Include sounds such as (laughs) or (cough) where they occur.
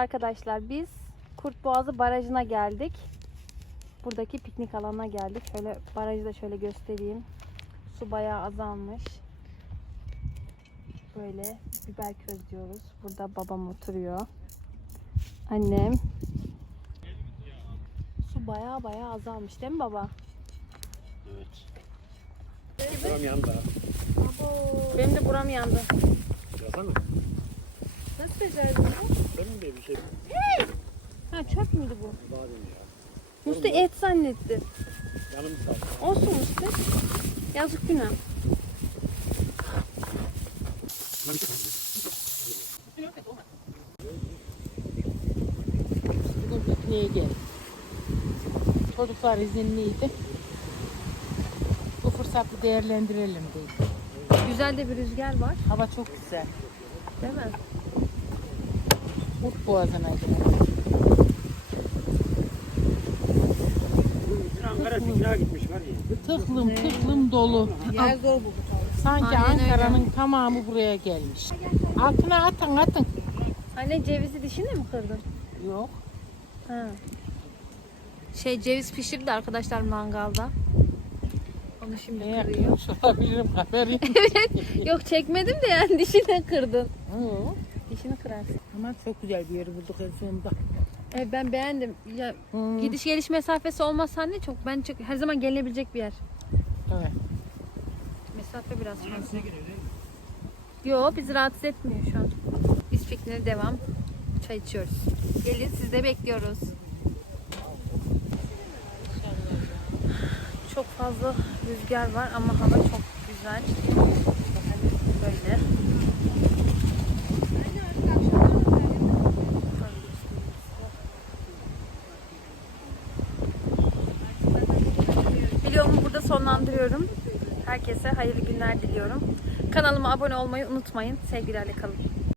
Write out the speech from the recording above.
arkadaşlar biz Kurtboğazı Barajı'na geldik. Buradaki piknik alanına geldik. Şöyle barajı da şöyle göstereyim. Su bayağı azalmış. Böyle biber közlüyoruz. Burada babam oturuyor. Annem. Su bayağı bayağı azalmış değil mi baba? Evet. Buram yandı. Benim de buram yandı. Yazsana. Nasıl becerdin bunu? Benim de bir şey Ha çöp müydü bu? var ya. Musti et zannetti. Yanım sağ. Olsun Musti. Yazık günah. Bugün pikniğe gel. Çocuklar izinliydi. Bu fırsatı değerlendirelim dedik. Güzel de bir rüzgar var. Hava çok güzel. Değil mi? Mut boğazına gidelim. Ankara pikniğe gitmiş var ya. Tıklım tıklım dolu. Yer zor bu Sanki. Ankara'nın tamamı buraya gelmiş. Altına atın atın. Anne cevizi dişini mi kırdın? Yok. Ha. Şey ceviz pişirdi arkadaşlar mangalda. Onu şimdi Ne kırıyor. olabilirim haberim. (laughs) Yok çekmedim de yani dişini kırdın. Yok. Dişini kırarsın. Ama çok güzel bir yeri bulduk en sonunda. Evet ben beğendim. Ya, Hmm. gidiş geliş mesafesi olmazsa anne çok ben çok her zaman gelinebilecek bir yer. Evet. Mesafe biraz fazla. Yo bizi rahatsız etmiyor şu an. Biz pikniğe devam. Çay içiyoruz. Gelin siz de bekliyoruz. Çok fazla rüzgar var ama hava çok güzel. Böyle. Videomu burada sonlandırıyorum. Herkese hayırlı günler diliyorum. Kanalıma abone olmayı unutmayın. Sevgilerle kalın.